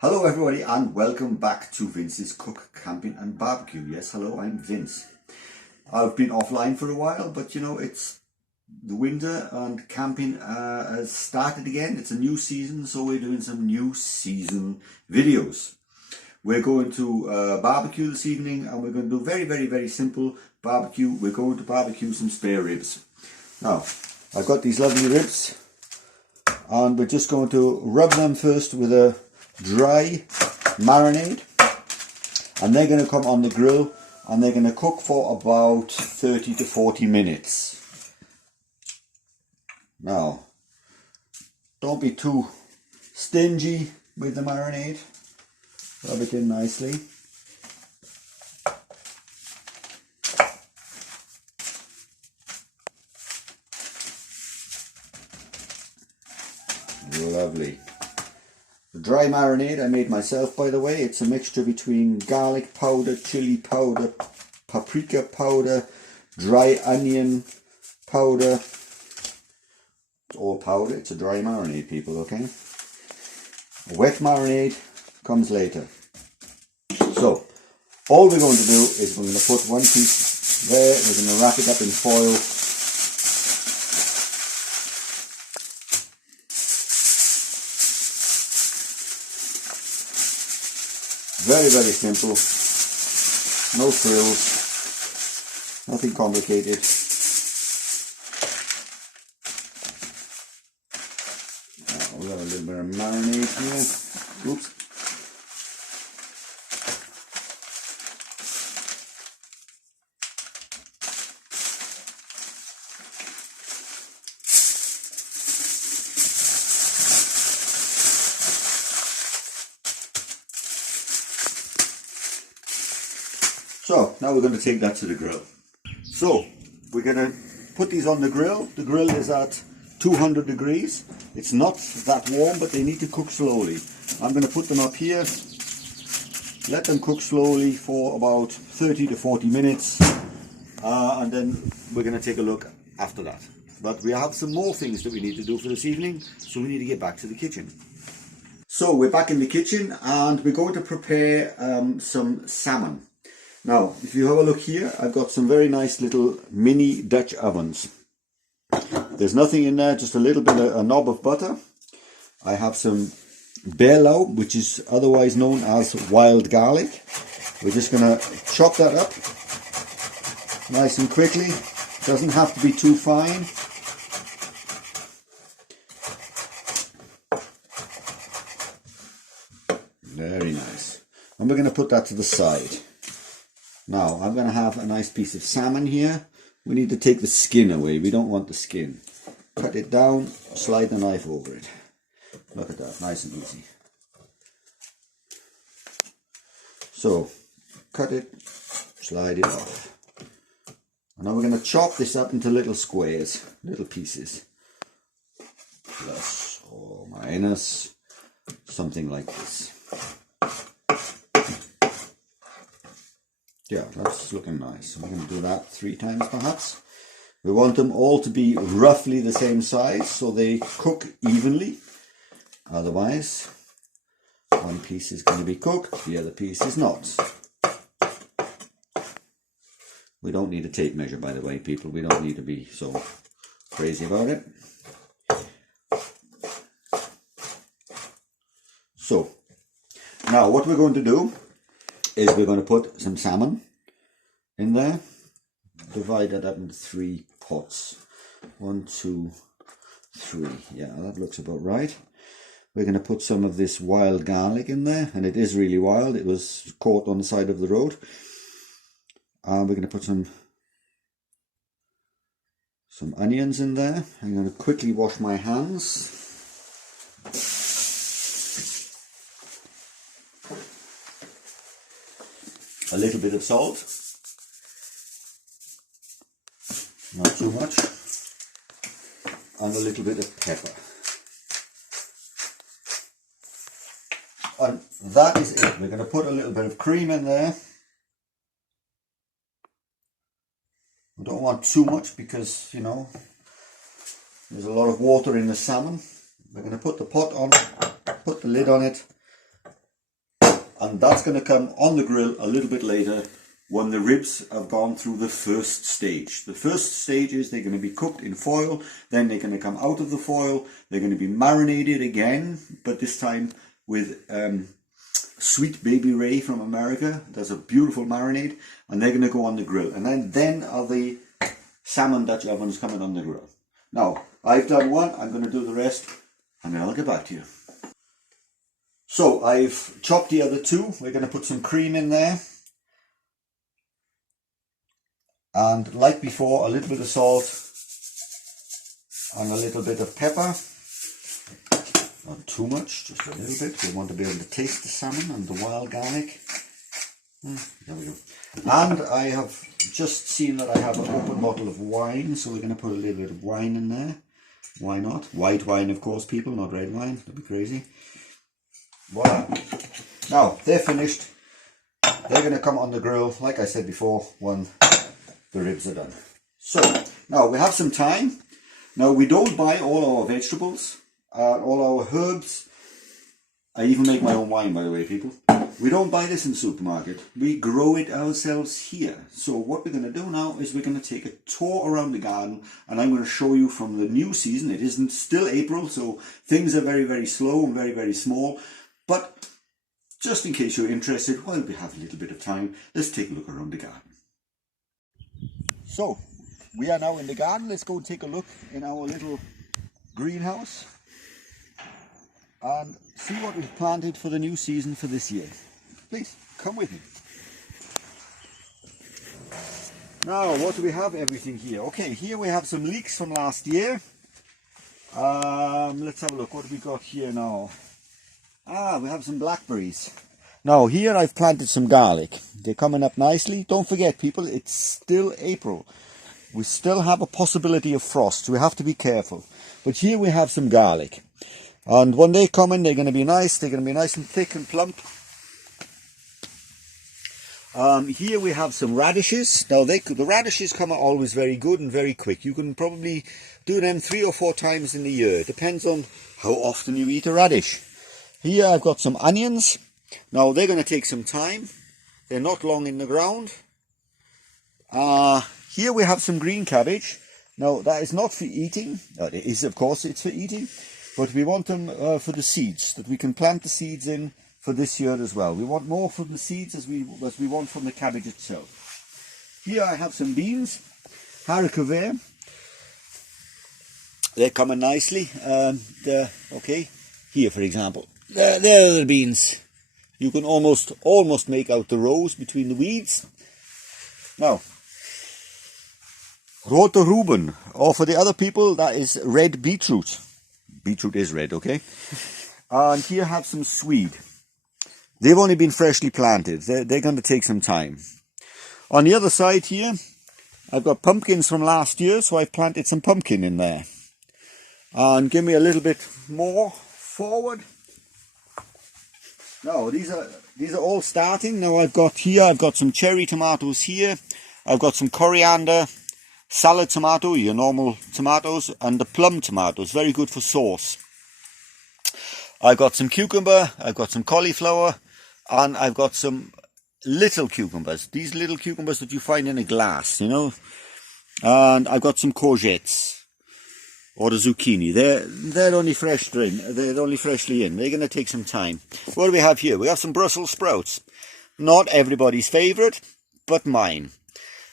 Hello everybody and welcome back to Vince's Cook, Camping and Barbecue. Yes, hello, I'm Vince. I've been offline for a while, but you know, it's the winter and camping has started again. It's a new season, so we're doing some new season videos. We're going to barbecue this evening and we're going to do very simple barbecue. We're going to barbecue some spare ribs. Now, I've got these lovely ribs and we're just going to rub them first with a dry marinade, and they're going to come on the grill and they're going to cook for about 30 to 40 minutes. Now, don't be too stingy with the marinade. Rub it in nicely. Lovely. The dry marinade I made myself, by the way. It's a mixture between garlic powder, chili powder, paprika powder, dry onion powder. It's all powder. It's a dry marinade, people, okay? Wet marinade comes later. So, all we're going to do is we're going to put one piece there. We're going to wrap it up in foil. Very simple, no frills, nothing complicated. We got a little bit of marinade here. Oops. So now we're going to take that to the grill. So we're going to put these on the grill. The grill is at 200 degrees. It's not that warm, but they need to cook slowly. I'm going to put them up here, let them cook slowly for about 30 to 40 minutes, and then we're going to take a look after that. But we have some more things that we need to do for this evening, so we need to get back to the kitchen. So we're back in the kitchen and we're going to prepare some salmon. Now, if you have a look here, I've got some very nice little mini Dutch ovens. There's nothing in there, just a little bit of a knob of butter. I have some bearlaug, which is otherwise known as wild garlic. We're just going to chop that up nice and quickly. Doesn't have to be too fine. Very nice. And we're going to put that to the side. Now, I'm going to have a nice piece of salmon here. We need to take the skin away. We don't want the skin. Cut it down, slide the knife over it. Look at that, nice and easy. So, cut it, slide it off. And now we're going to chop this up into little squares, little pieces. Plus or minus, something like this. Yeah, that's looking nice. We're going to do that 3 times perhaps. We want them all to be roughly the same size so they cook evenly. Otherwise, one piece is going to be cooked, the other piece is not. We don't need a tape measure, by the way, people. We don't need to be so crazy about it. So, now what we're going to do is we're going to put some salmon in there. Divide that up into 3 pots. 1, 2, 3. Yeah, that looks about right. We're going to put some of this wild garlic in there, and it is really wild. It was caught on the side of the road. And we're going to put some onions in there. I'm going to quickly wash my hands. A little bit of salt, not too much, and a little bit of pepper. And that is it. We're going to put a little bit of cream in there. We don't want too much because, you know, there's a lot of water in the salmon. We're going to put the pot on, put the lid on it, And that's going to come on the grill a little bit later when the ribs have gone through the first stage. The first stage is they're going to be cooked in foil, then they're going to come out of the foil, they're going to be marinated again, but this time with Sweet Baby Ray from America. Does a beautiful marinade, and they're going to go on the grill. And then are the salmon Dutch ovens coming on the grill. Now, I've done one, I'm going to do the rest, and then I'll get back to you. So I've chopped the other two. We're going to put some cream in there. And like before, a little bit of salt and a little bit of pepper. Not too much, just a little bit. We want to be able to taste the salmon and the wild garlic. There we go. And I have just seen that I have an open bottle of wine, so we're going to put a little bit of wine in there. Why not? White wine, of course, people, not red wine. That'd be crazy. Voila. Now, they're finished. They're going to come on the grill, like I said before, when the ribs are done. So, now we have some time. Now, we don't buy all our vegetables, all our herbs. I even make my own wine, by the way, people. We don't buy this in the supermarket. We grow it ourselves here. So what we're going to do now is we're going to take a tour around the garden, and I'm going to show you from the new season. It isn't still April, so things are very, very slow and very, very small. But just in case you're interested, while we have a little bit of time, let's take a look around the garden. So, we are now in the garden. Let's go and take a look in our little greenhouse and see what we've planted for the new season for this year. Please, come with me. Now, what do we have? Everything here. Okay, here we have some leeks from last year. Let's have a look. What do we got here now? We have some blackberries. Now here I've planted some garlic. They're coming up nicely. Don't forget, people, it's still April. We still have a possibility of frost, so we have to be careful. But here we have some garlic. And when they come in, they're going to be nice. They're going to be nice and thick and plump. Here we have some radishes. Now the radishes come out always very good and very quick. You can probably do them 3 or 4 times in the year. It depends on how often you eat a radish. Here I've got some onions. Now they're going to take some time. They're not long in the ground. Here we have some green cabbage. Now that is not for eating. It is, of course, it's for eating. But we want them for the seeds, that we can plant the seeds in for this year as well. We want more from the seeds as we want from the cabbage itself. Here I have some beans, haricot vert. They're coming nicely. Okay, here for example. There are the beans. You can almost make out the rows between the weeds. Now, rote Ruben, or for the other people, that is red beetroot. Beetroot is red, okay? And here I have some swede. They've only been freshly planted. They're going to take some time. On the other side here, I've got pumpkins from last year, so I've planted some pumpkin in there. And give me a little bit more forward. Now, these are all starting. Now I've got some cherry tomatoes here. I've got some coriander, salad tomato, your normal tomatoes, and the plum tomatoes, very good for sauce. I've got some cucumber, I've got some cauliflower, and I've got some little cucumbers. These little cucumbers that you find in a glass, you know. And I've got some courgettes. Or the zucchini. They're only freshly in. They're going to take some time. What do we have here? We have some Brussels sprouts. Not everybody's favourite, but mine.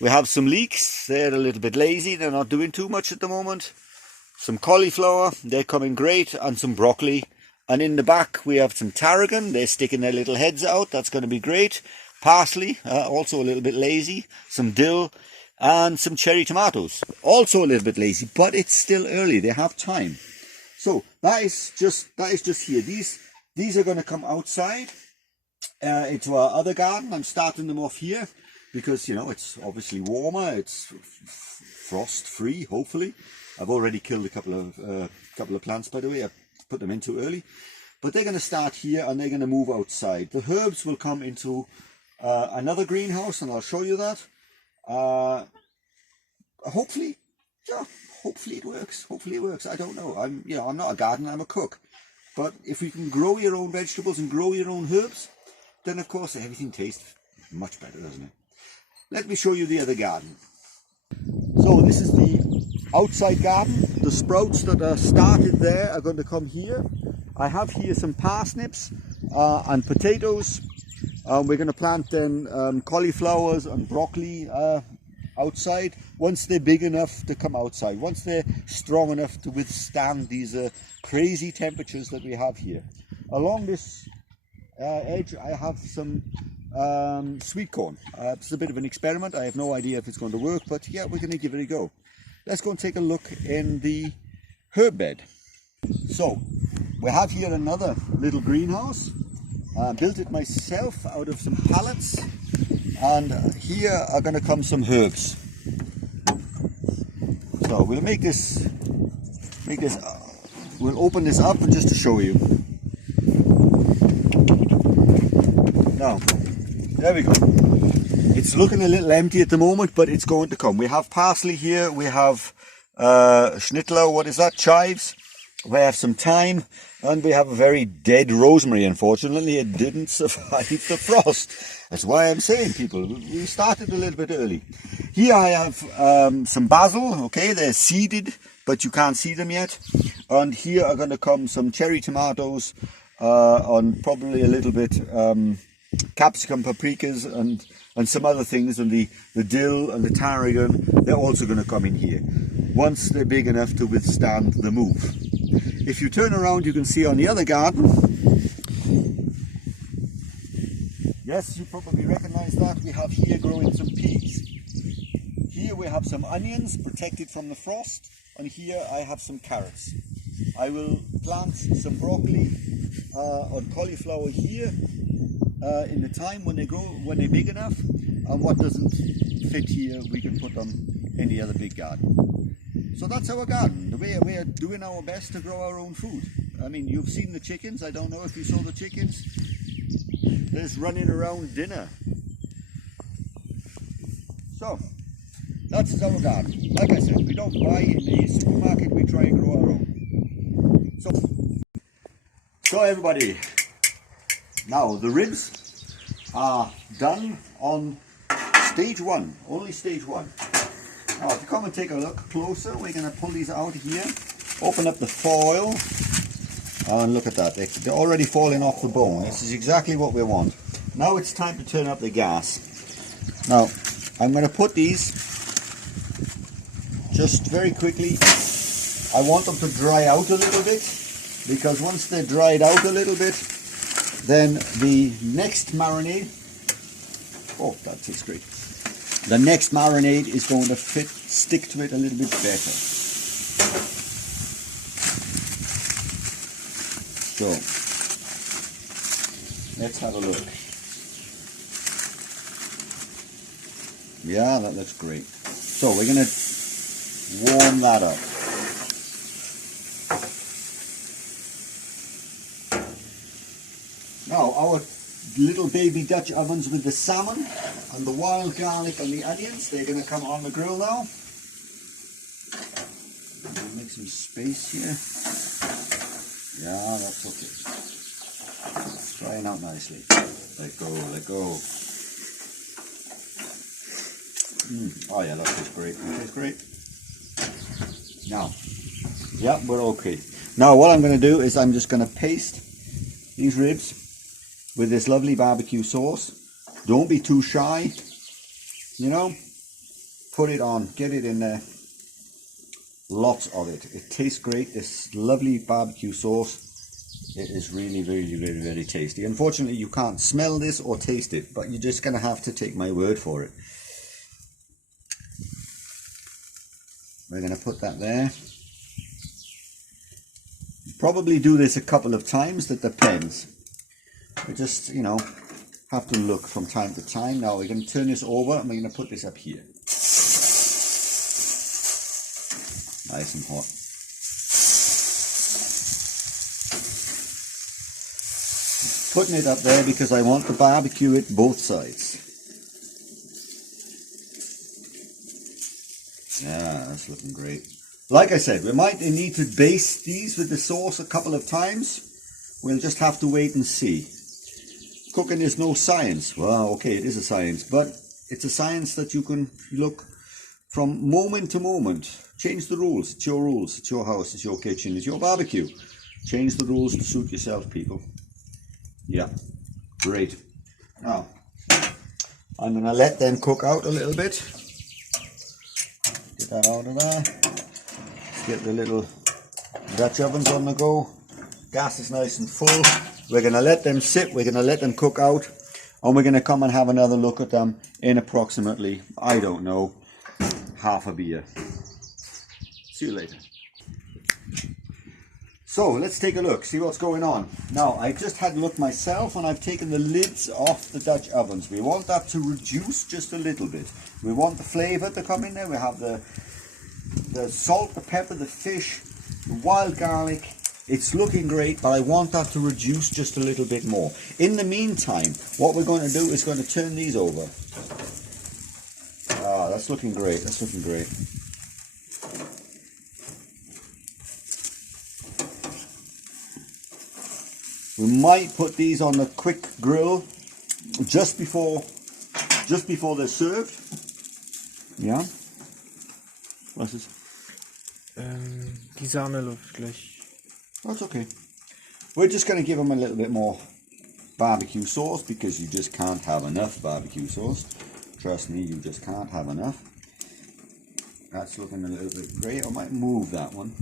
We have some leeks. They're a little bit lazy. They're not doing too much at the moment. Some cauliflower. They're coming great. And some broccoli. And in the back we have some tarragon. They're sticking their little heads out. That's going to be great. Parsley. Also a little bit lazy. Some dill. And some cherry tomatoes, also a little bit lazy, but it's still early. They have time. So that is just here. These are going to come outside into our other garden. I'm starting them off here because, you know, it's obviously warmer. It's frost free, hopefully. I've already killed a couple of plants, by the way. I put them in too early, but they're going to start here and they're going to move outside. The herbs will come into another greenhouse, and I'll show you that. Hopefully it works. Hopefully it works. I don't know. I'm not a gardener. I'm a cook. But if we can grow your own vegetables and grow your own herbs, then of course everything tastes much better, doesn't it? Let me show you the other garden. So this is the outside garden. The sprouts that are started there are going to come here. I have here some parsnips and potatoes. We're going to plant then cauliflowers and broccoli outside once they're big enough to come outside, once they're strong enough to withstand these crazy temperatures that we have here. Along this edge I have some sweet corn. It's a bit of an experiment. I have no idea if it's going to work, but yeah, we're going to give it a go. Let's go and take a look in the herb bed. So we have here another little greenhouse. I built it myself out of some pallets, and here are going to come some herbs. So we'll we'll open this up and just to show you. Now, there we go. It's looking a little empty at the moment, but it's going to come. We have parsley here, we have schnittler, what is that, chives. We have some thyme, and we have a very dead rosemary. Unfortunately, it didn't survive the frost. That's why I'm saying, people, we started a little bit early. Here I have some basil. Okay, they're seeded, but you can't see them yet. And here are going to come some cherry tomatoes, and probably a little bit capsicum, paprikas, and some other things, and the dill and the tarragon. They're also going to come in here once they're big enough to withstand the move. If you turn around, you can see on the other garden, yes, you probably recognize that, we have here growing some peas. Here we have some onions protected from the frost, and here I have some carrots. I will plant some broccoli or cauliflower here in the time when they grow, when they're big enough, and what doesn't fit here we can put them in the other big garden. So that's our garden. The way we are doing our best to grow our own food. I mean, you've seen the chickens. I don't know if you saw the chickens. They're just running around dinner. So that's our garden. Like I said, we don't buy in the supermarket. We try and grow our own. So everybody, now the ribs are done on stage one. Only stage one. Now, if you come and take a look closer, we're going to pull these out here, open up the foil, and look at that, they're already falling off the bone. This is exactly what we want. Now it's time to turn up the gas. Now, I'm going to put these just very quickly. I want them to dry out a little bit, because once they're dried out a little bit, then the next marinade, oh, that tastes great. The next marinade is going to stick to it a little bit better. So, let's have a look. Yeah, that looks great. So we're going to warm that up. Now, our little baby Dutch ovens with the salmon and the wild garlic and the onions, they're going to come on the grill now. Make some space here. Yeah, that's okay. It's frying out nicely. Let go, let go. Oh yeah, that tastes great. That tastes great. Now, yeah, we're okay. Now what I'm going to do is I'm just going to paste these ribs with this lovely barbecue sauce. Don't be too shy, you know, put it on, get it in there, lots of it. It tastes great, this lovely barbecue sauce. It is really, really, really, really tasty. Unfortunately, you can't smell this or taste it, but you're just gonna have to take my word for it. We're gonna put that there. Probably do this a couple of times, that depends. We just, you know, have to look from time to time. Now we're going to turn this over and we're going to put this up here. Nice and hot. Putting it up there because I want to barbecue it both sides. Yeah, that's looking great. Like I said, we might need to baste these with the sauce a couple of times. We'll just have to wait and see. cooking is no science. Well, okay, it is a science, but it's a science that you can look from moment to moment. Change the rules. It's your rules. It's your house. It's your kitchen. It's your barbecue. Change the rules to suit yourself, people. Yeah, great. Now, I'm going to let them cook out a little bit. Get that out of there. Let's get the little Dutch ovens on the go. Gas is nice and full. We're going to let them sit. We're going to let them cook out. And we're going to come and have another look at them in approximately, I don't know, half a beer. See you later. So let's take a look, see what's going on. Now, I just had a look myself and I've taken the lids off the Dutch ovens. We want that to reduce just a little bit. We want the flavour to come in there. We have the salt, the pepper, the fish, the wild garlic. It's looking great, but I want that to reduce just a little bit more. In the meantime, what we're going to do is going to turn these over. Ah, that's looking great, that's looking great. We might put these on a quick grill just before they're served. Yeah. Was ist? Die Sahne läuft gleich. That's okay. We're just going to give them a little bit more barbecue sauce because you just can't have enough barbecue sauce. Trust me, you just can't have enough. That's looking a little bit great. I might move that one.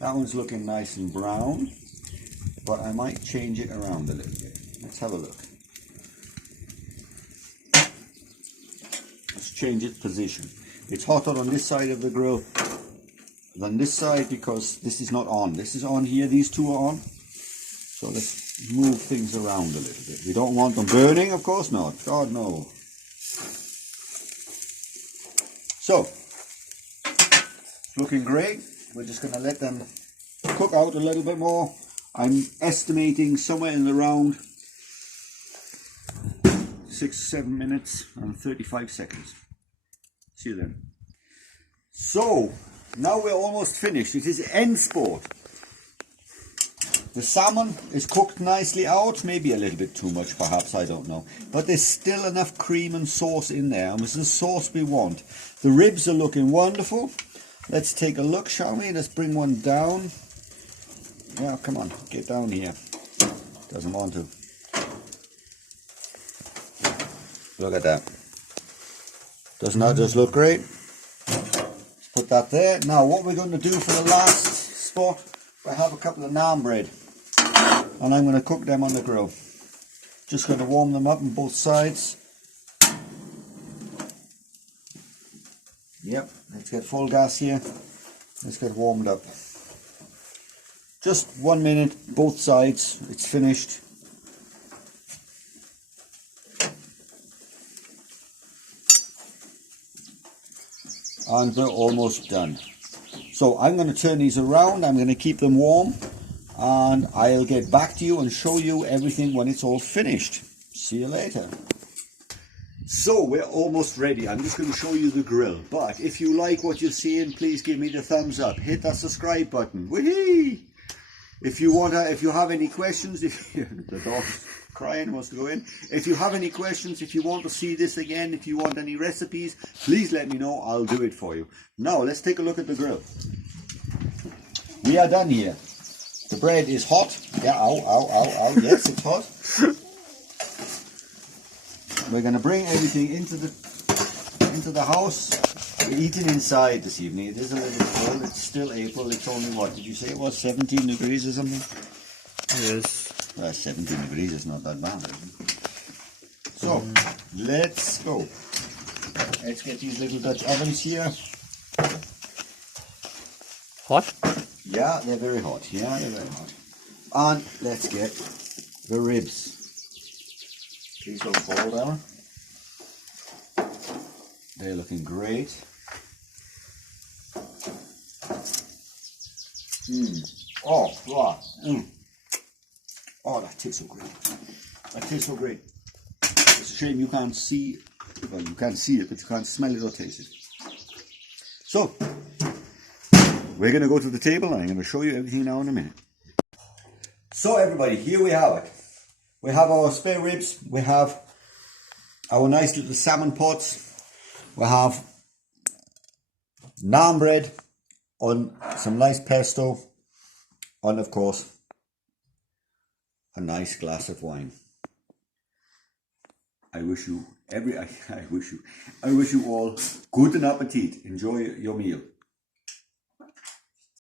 That one's looking nice and brown, but I might change it around a little bit. Let's have a look. Let's change its position. It's hotter on this side of the grill than this side because this is not on. This is on here, these two are on. So let's move things around a little bit. We don't want them burning, of course not. God no. So, looking great. We're just going to let them cook out a little bit more. I'm estimating somewhere in around 6-7 minutes and 35 seconds. See you then. So, now we're almost finished. It is end sport. The salmon is cooked nicely out, maybe a little bit too much perhaps, I don't know. But there's still enough cream and sauce in there, and it's the sauce we want. The ribs are looking wonderful. Let's take a look, shall we? Let's bring one down. Yeah, come on, get down here. Doesn't want to. Look at that. Doesn't that just look great? Let's put that there. Now, what we're going to do for the last spot, I have a couple of naan bread. And I'm going to cook them on the grill. Just going to warm them up on both sides. Yep, let's get full gas here. Let's get warmed up. Just 1 minute, both sides, it's finished. And we're almost done. So I'm going to turn these around, I'm going to keep them warm, and I'll get back to you and show you everything when it's all finished. See you later. So we're almost ready. I'm just going to show you the grill. But if you like what you're seeing, please give me the thumbs up. Hit that subscribe button. Whee! If you have any questions, the dog's crying, wants to go in. If you have any questions, if you want to see this again, if you want any recipes, please let me know. I'll do it for you. Now let's take a look at the grill. We are done here. The bread is hot. Yeah, ow, ow, ow, ow. Yes, it's hot. We're going to bring everything into the house. We're eating inside this evening. It is a little cold. It's still April. It's only, what did you say it was, 17 degrees or something? Yes. Well, 17 degrees is not that bad. So, let's go. Let's get these little Dutch ovens here. Hot? Yeah, they're very hot. Yeah, they're very hot. And let's get the ribs. Please don't fall down. They're looking great. Oh, wow. Oh, that tastes so great. That tastes so great. It's a shame you can't see, well, you can't see it, but you can't smell it or taste it. So, we're going to go to the table and I'm going to show you everything now in a minute. So everybody, here we have it. We have our spare ribs, we have our nice little salmon pots, we have naan bread on some nice pesto, and of course a nice glass of wine. I wish you all good appetite. Enjoy your meal.